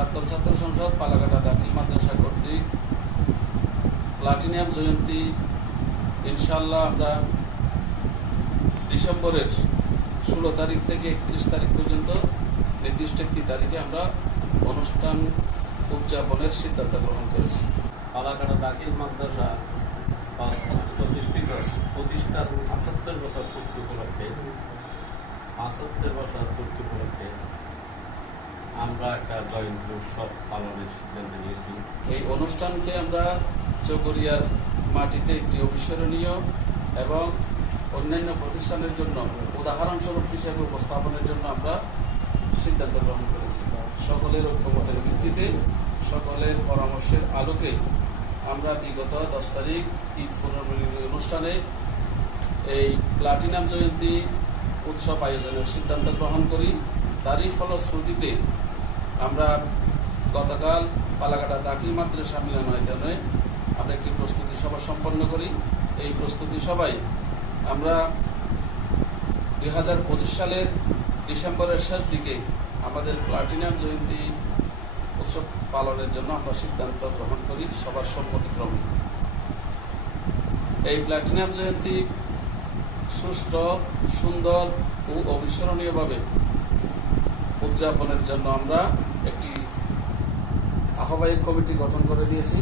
প্রাক্তন ছাত্র সংসদ, পালাকাটা দাখিল মাদ্রাসা কর্তৃক। প্লাটিনিয়াম জয়ন্তী ইনশাল্লাহ আমরা ডিসেম্বরের ষোলো তারিখ থেকে একত্রিশ তারিখ পর্যন্ত নির্দিষ্ট একটি তারিখে আমরা অনুষ্ঠান উদযাপনের সিদ্ধান্ত গ্রহণ করেছি। পালাকাটা দাখিল মাদ্রাসা প্রতিষ্ঠিত, প্রতিষ্ঠার পঁচাত্তর বছর পূর্তি উপলক্ষে পঁচাত্তর বছর পূর্তি উপলক্ষে আমরা একটা জয়ন্তী উৎসব পালনের সিদ্ধান্ত নিয়েছি। এই অনুষ্ঠানকে আমরা চকরিয়ার মাটিতে একটি অবিস্মরণীয় এবং অন্যান্য প্রতিষ্ঠানের জন্য উদাহরণস্বরূপ হিসেবে উপস্থাপনের জন্য আমরা সিদ্ধান্ত গ্রহণ করেছি। সকলের ঐক্যমতের ভিত্তিতে, সকলের পরামর্শের আলোকে আমরা বিগত দশ তারিখ ঈদ পুনর্মিলনী অনুষ্ঠানে এই প্লাটিনাম জয়ন্তী উৎসব আয়োজনের সিদ্ধান্ত গ্রহণ করি। তারই ফলশ্রুতিতে আমরা গতকাল পালাকাটা দাখিল মাদ্রাসা মিলনায়তনে আমরা একটি প্রস্তুতি সভা সম্পন্ন করি। এই প্রস্তুতি সভায় আমরা দুই হাজার পঁচিশ সালের ডিসেম্বরের শেষ দিকে আমাদের প্লাটিনাম জয়ন্তী উৎসব পালনের জন্য আমরা সিদ্ধান্ত গ্রহণ করি সবার সম্মতিক্রমে। এই প্লাটিনাম জয়ন্তী সুষ্ঠু, সুন্দর ও অবিস্মরণীয়ভাবে উদযাপনের জন্য আমরা একটি আহ্বায়ক কমিটি গঠন করে দিয়েছি।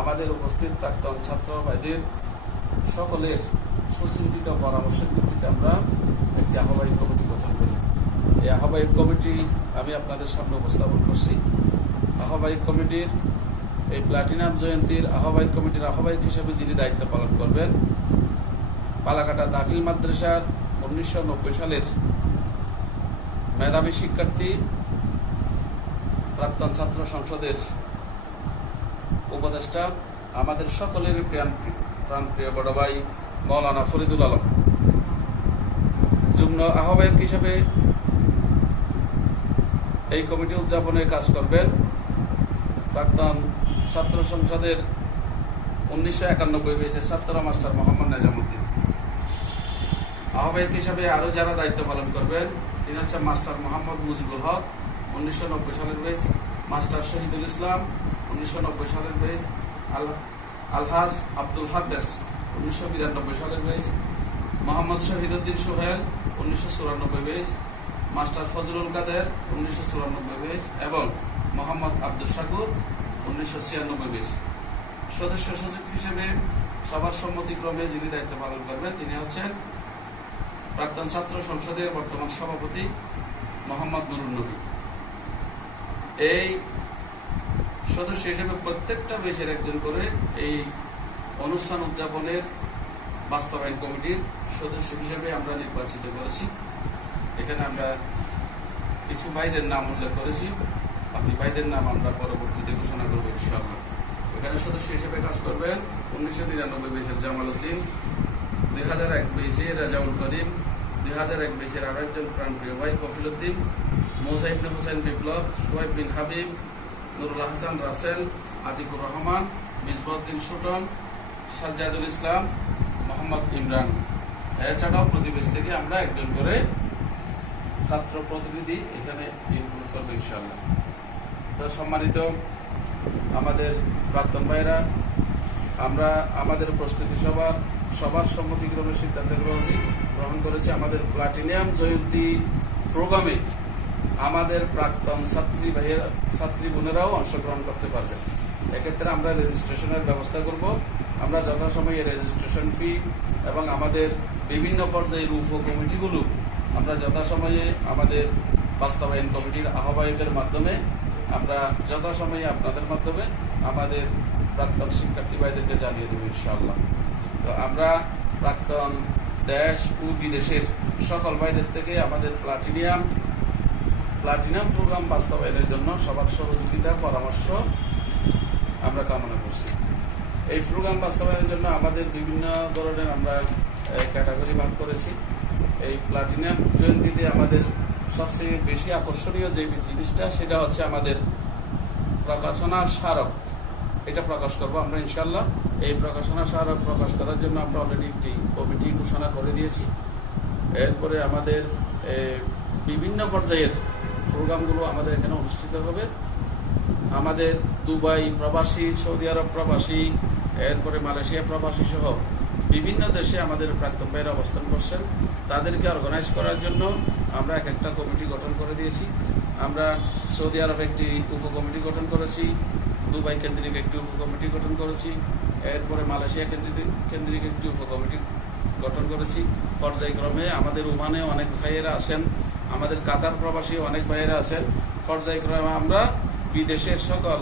আমাদের উপস্থিত প্রাক্তন ছাত্র ভাইদের সকলের সুচিন্তিত পরামর্শের ভিত্তিতে আমরা একটি আহ্বায়ক কমিটি গঠন করি। এই আহ্বায়ক কমিটি আমি আপনাদের সামনে উপস্থাপন করছি। আহ্বায়ক কমিটির এই প্লাটিনাম জয়ন্তীর আহ্বায়ক কমিটির আহ্বায়ক হিসেবে যিনি দায়িত্ব পালন করবেন পালাকাটা দাখিল মাদ্রাসার উনিশশো নব্বই সালের মেধাবী শিক্ষার্থী প্রাক্তন ছাত্র সংসদের উপদেষ্টা, আমাদের সকলের প্রাণ প্রাণপ্রিয় বড় ভাই মৌলানা ফরিদুল আলম। যুগ্ম আহ্বায়ক হিসেবে এই কমিটি উদযাপনে কাজ করবেন প্রাক্তন ছাত্র সংসদের উনিশশো একানব্বই বেসের ছাত্র মাস্টার মোহাম্মদ নাজামুদ্দিন। আহ্বায়ক হিসাবে আরও যারা দায়িত্ব পালন করবেন, তিনি হচ্ছেন মাস্টার মোহাম্মদ মুজিবুল হক। উনিশশো নব্বই সালের বেজ মাস্টার শহীদুল ইসলাম, উনিশশো নব্বই সালের বেজ আল আলহাজ আব্দুল হাফেজ, উনিশশো বিরানব্বই সালের বেজ মোহাম্মদ শহীদুদ্দিন সোহেল, উনিশশো চুরানব্বই বেজ মাস্টার ফজলুল কাদের, উনিশশো চুরানব্বই বেজ এবং মোহাম্মদ আব্দুল শাকুর উনিশশো ছিয়ানব্বই বেজ সদস্য সচিব হিসেবে সবার সম্মতিক্রমে যিনি দায়িত্ব পালন করবেন, তিনি হচ্ছেন প্রাক্তন ছাত্র সংসদের বর্তমান সভাপতি মোহাম্মদ নুরুল নবী। এই সদস্য হিসেবে প্রত্যেকটা বেশের একজন করে এই অনুষ্ঠান উদযাপনের বাস্তবায়ন কমিটির সদস্য হিসেবে আমরা নির্বাচিত করেছি। এখানে আমরা কিছু ভাইদের নাম উল্লেখ করেছি। আপনি ভাইদের নাম আমরা পরবর্তীতে ঘোষণা করব, ইনশাআল্লাহ। এখানে সদস্য হিসেবে কাজ করবেন উনিশশো নিরানব্বই বেসের জামাল উদ্দিন, দুই হাজার এক বেসে রাজাউল করিম দুই হাজার এক বেসের আরও একজন প্রাণপ্রিয় ভাই কফিল উদ্দিন মোসাইবনে হোসেন বিপ্লব সোহেব বিন হাবিব, নুরুল হাসান রাসেল, আতিকুর রহমান মিসবউদ্দিন সুটন, সাজ্জাদুল ইসলাম, মোহাম্মদ ইমরান। এছাড়াও প্রতিবেশ থেকে আমরা একজন করে ছাত্র প্রতিনিধি এখানে ইনক্লুড করব ইনশাল্লাহ তো সম্মানিত আমাদের প্রাক্তন ভাইরা আমরা আমাদের প্রস্তুতি সভা সবার সম্মতিক্রমে সিদ্ধান্ত গ্রহণছি গ্রহণ করেছি আমাদের প্লাটিনিয়াম জয়ন্তী প্রোগ্রামে আমাদের প্রাক্তন ছাত্রী ভাইয়ের, ছাত্রী বোনেরাও অংশগ্রহণ করতে পারবেন এক্ষেত্রে আমরা রেজিস্ট্রেশনের ব্যবস্থা করব। আমরা যথাসময়ে রেজিস্ট্রেশন ফি এবং আমাদের বিভিন্ন পর্যায়ের উপ কমিটিগুলো আমরা যথাসময়ে আমাদের বাস্তবায়ন কমিটির আহ্বায়কের মাধ্যমে আমরা যথাসময়ে আপনাদের মাধ্যমে আমাদের প্রাক্তন শিক্ষার্থী ভাইদেরকে জানিয়ে দেবো ইনশাআল্লাহ। তো আমরা প্রাক্তন দেশ ও বিদেশের সকল ভাইদের থেকে আমাদের প্লাটিনিয়াম প্লাটিনাম প্রোগ্রাম বাস্তবায়নের জন্য সবার সহযোগিতা, পরামর্শ আমরা কামনা করছি। এই প্রোগ্রাম বাস্তবায়নের জন্য আমাদের বিভিন্ন ধরনের আমরা ক্যাটাগরি ভাগ করেছি। এই প্লাটিনাম জয়ন্তীতে আমাদের সবচেয়ে বেশি আকর্ষণীয় যে জিনিসটা, সেটা হচ্ছে আমাদের প্রকাশনা স্মারক। এটা প্রকাশ করব আমরা ইনশাল্লাহ এই প্রকাশনা স্মারক প্রকাশ করার জন্য আমরা অলরেডি একটি কমিটি ঘোষণা করে দিয়েছি। এরপরে আমাদের বিভিন্ন পর্যায়ের প্রোগ্রামগুলো আমাদের এখানে অনুষ্ঠিত হবে। আমাদের দুবাই প্রবাসী, সৌদি আরব প্রবাসী, এরপরে মালয়েশিয়া প্রবাসী সহ বিভিন্ন দেশে আমাদের প্রাক্তন ভাইয়েরা অবস্থান করছেন। তাদেরকে অর্গানাইজ করার জন্য আমরা এক একটা কমিটি গঠন করে দিয়েছি। আমরা সৌদি আরব একটি উপকমিটি গঠন করেছি। দুবাই কেন্দ্রিক একটি উপকমিটি গঠন করেছি। এরপরে মালয়েশিয়া কেন্দ্রিক কেন্দ্রিক একটি উপকমিটি গঠন করেছি। পর্যায়ক্রমে আমাদের ওমানে অনেক ভাইয়েরা আছেন। আমাদের কাতার প্রবাসী অনেক ভাইয়েরা আছেন। পর্যায়ক্রমে আমরা বিদেশের সকল,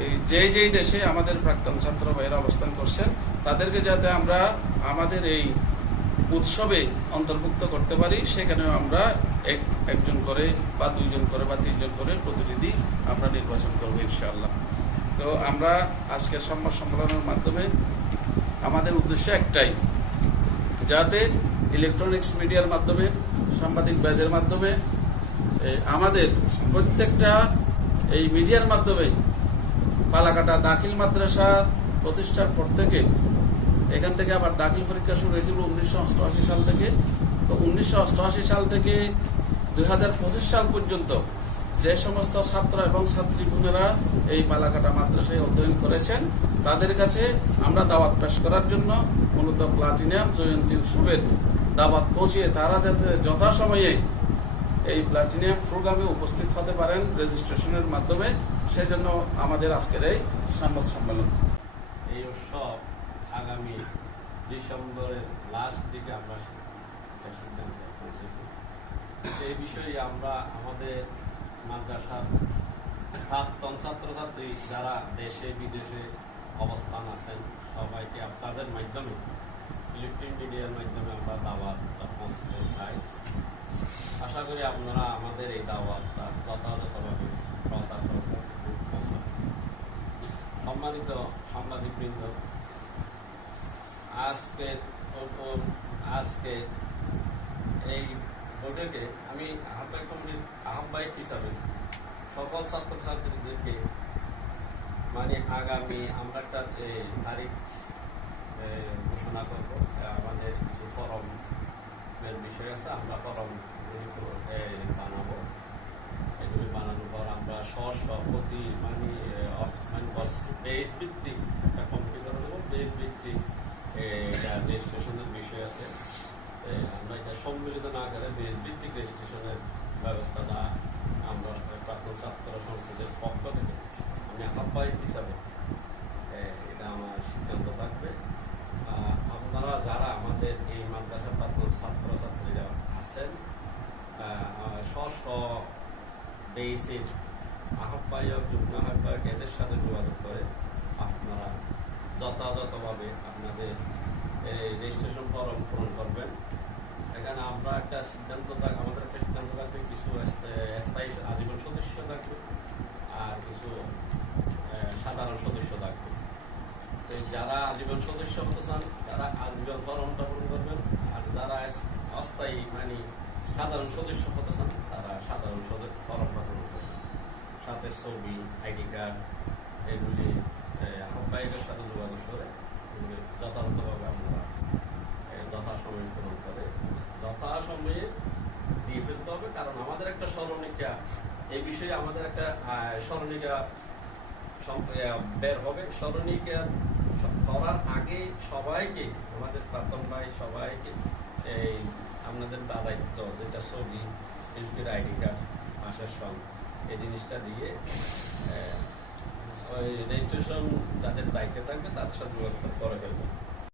এই যে যেই দেশে আমাদের প্রাক্তন ছাত্র ভাইয়েরা অবস্থান করছেন, তাদেরকে যাতে আমরা আমাদের এই উৎসবে অন্তর্ভুক্ত করতে পারি, সেখানেও আমরা এক একজন করে বা দুইজন করে বা তিনজন করে প্রতিনিধি আমরা নির্বাচন করব ইনশাআল্লাহ। তো আমরা আজকের সংবাদ সম্মেলনের মাধ্যমে আমাদের উদ্দেশ্য একটাই, যাতে ইলেকট্রনিক্স মিডিয়ার মাধ্যমে, সাংবাদিক ভাইদের মাধ্যমে আমাদের প্রত্যেকটা এই মিডিয়ার মাধ্যমে পালাকাটা দাখিল মাদ্রাসা প্রতিষ্ঠার পর থেকে, এখান থেকে আবার দাখিল পরীক্ষা শুরু হয়েছিল উনিশশো অষ্টআশি সাল থেকে। তো উনিশশো অষ্টআশি সাল থেকে দুই হাজার পঁচিশ সাল পর্যন্ত যে সমস্ত ছাত্র এবং ছাত্রী বোনেরা এই পালাকাটা মাদ্রাসায় অধ্যয়ন করেছেন, তাদের কাছে আমরা দাওয়াত পেশ করার জন্য মূলত প্লাটিনিয়াম জয়ন্তী উৎসবের দাওয়াত পৌঁছিয়ে তারা যাতে যথাসময়ে এই প্লাটিনিয়াম প্রোগ্রামে উপস্থিত হতে পারেন রেজিস্ট্রেশনের মাধ্যমে, সেজন্য আমাদের আজকের এই সংবাদ সম্মেলন। এই উৎসব আগামী ডিসেম্বরের লাস্ট দিকে আমরা এই বিষয়ে আমরা আমাদের মাদ্রাসার প্রাক্তন ছাত্রছাত্রী যারা দেশে, বিদেশে অবস্থান আছেন, সবাইকে আপনাদের মাধ্যমে ইলেকট্রিক মিডিয়ার মাধ্যমে আমরা দাওয়াতটা পৌঁছতে চাই আশা করি আপনারা আমাদের এই দাওয়াতটা যথাযথভাবে প্রচার করবেন সম্মানিত সাংবাদিকবৃন্দ, আজকে আজকে এই বৈঠকে আমি আহ্বায়ক কমিটির আহ্বায়ক হিসাবে সকল ছাত্রছাত্রীদেরকে মানে আগামী আমরা একটা তারিখ ঘোষণা করব। আমাদের কিছু ফরমের বিষয় আছে, আমরা ফরম বানাবো। এগুলি বানানোর পর আমরা স্ব মানে মানে ভিত্তিক একটা কমিটি করে দেবো। বেস ভিত্তিক রেজিস্ট্রেশনের বিষয় আছে। আমরা এটা সম্মিলিত না করে বেস ভিত্তিক রেজিস্ট্রেশনের ব্যবস্থাটা আমরা প্রাক্তন ছাত্র সংসদের পক্ষ থেকে আমি আহ্বায়ক হিসাবে এটা আমার সিদ্ধান্ত থাকবে। আপনারা যারা আমাদের এই মাদ্রাসার প্রাক্তন ছাত্রছাত্রীরা আছেন স্ব স্ব বেসির আহ্বায়ক, যুগ্ম আহ্বায়ক এদের সাথে যোগাযোগ করে আপনারা যথাযথভাবে আপনাদের রেজিস্ট্রেশন ফর্ম পূরণ করবেন। এখানে আমরা একটা সিদ্ধান্ত থাক আমাদের একটা সিদ্ধান্ত থাকবে কিছু স্থায়ী- আজীবন সদস্য থাকবে আর কিছু সাধারণ সদস্য থাকবে। তো যারা আজীবন সদস্য হতে চান তারা আজীবন ফর্মটা পূরণ করবেন। আর যারা অস্থায়ী মানে সাধারণ সদস্য হতে চান তারা সাধারণ সদস্য ফর্মটা পূরণ করবেন। সাথে ছবি আইডি কার্ড এগুলি আহ, আহ্বায়কের সাথে যোগাযোগ করে এগুলি যথাযথভাবে আপনারা আহ, যথাসময়ে পূরণ করে যথাসময়ে দিয়ে ফেলতে হবে কারণ আমাদের একটা স্মরণিকা এই বিষয়ে আমাদের একটা স্মরণিকা বের হবে। স্মরণিকা স- করার আগে সবাইকে, আমাদের প্রাক্তন ভাই সবাইকে, এই আপনাদের দায়িত্ব, যেটা ছবি, ফেসবুকের আইডি কার্ড মাসের সঙ্গ এই জিনিসটা দিয়ে রেজিস্ট্রেশন যাদের দায়িত্বে থাকবে, তাদের সাথে যোগাযোগ করে ফেলবেন